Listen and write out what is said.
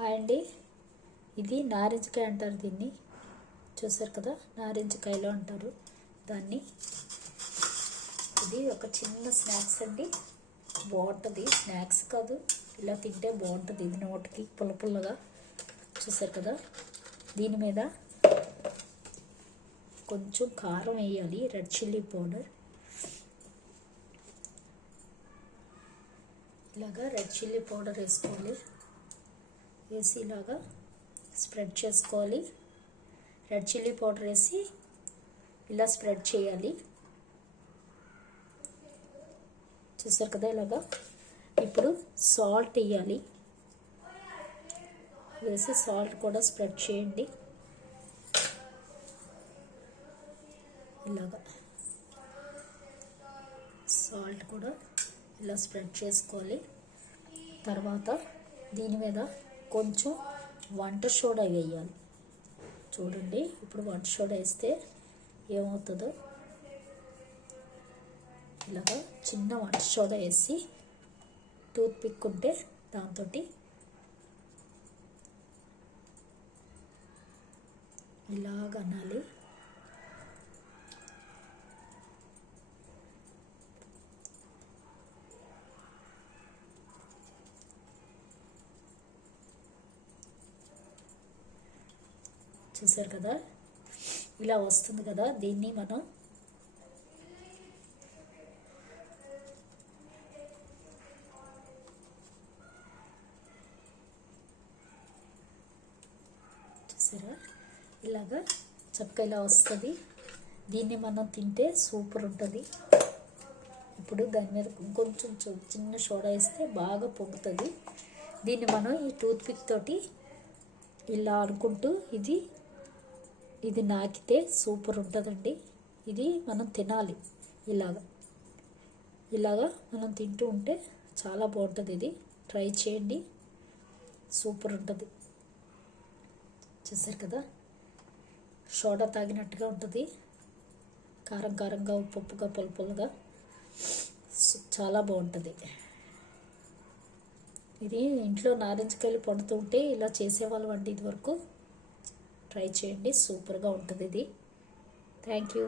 Hi అండి. ఇది నారింజకాయ అంటారు దీన్ని. చూసారు కదా, నారింజకాయలో అంటారు దాన్ని. ఇది ఒక చిన్న స్నాక్స్ అండి. బాగుంటుంది. స్నాక్స్ కాదు, ఇలా తింటే బాగుంటుంది. ఇది నోటికి పుల్ల పుల్లగా. చూసారు కదా, దీని మీద కొంచెం కారం వేయాలి, రెడ్ చిల్లీ పౌడర్. ఇలాగా రెడ్ చిల్లీ పౌడర్ వేసుకోవాలి. వేసి ఇలాగా స్ప్రెడ్ చేసుకోవాలి. రెడ్ చిల్లీ పౌడర్ వేసి ఇలా స్ప్రెడ్ చేయాలి. చూసారు కదా ఇలాగా. ఇప్పుడు సాల్ట్ వేయాలి. వేసి సాల్ట్ కూడా స్ప్రెడ్ చేయండి. ఇలాగా సాల్ట్ కూడా ఇలా స్ప్రెడ్ చేసుకోవాలి. తర్వాత దీని మీద కొంచెం వంట సోడా వేయాలి. చూడండి, ఇప్పుడు వంట సోడా వేస్తే ఏమవుతుందో. ఇలాగా చిన్న వంట సోడా వేసి టూత్ పిక్ ఉంటే దాంతో ఇలాగ అనాలి. చూసారు కదా, ఇలా వస్తుంది కదా. దీన్ని మనం చూసారా, ఇలాగా చక్కగా ఇలా వస్తుంది. దీన్ని మనం తింటే సూపర్ ఉంటుంది. ఇప్పుడు దాని మీద కొంచెం చిన్న సోడా వేస్తే బాగా పొంగుతుంది. దీన్ని మనం ఈ టూత్ పిక్ తోటి ఇలా అనుకుంటూ ఇది నాకితే సూపర్ ఉంటుందండి. ఇది మనం తినాలి. ఇలాగా మనం తింటూ ఉంటే చాలా బాగుంటుంది. ఇది ట్రై చేయండి, సూపర్ ఉంటుంది. చూసారు కదా, సోడా తాగినట్టుగా ఉంటుంది. కారం కారంగా, ఉప్పుగా, పులుపులుగా చాలా బాగుంటుంది. ఇది ఇంట్లో నారింజకాయలు పండుతూ ఉంటే ఇలా చేసేవాళ్ళం అండి. ఇది వరకు ట్రై చేయండి, సూపర్గా ఉంటుంది ఇది. Thank you.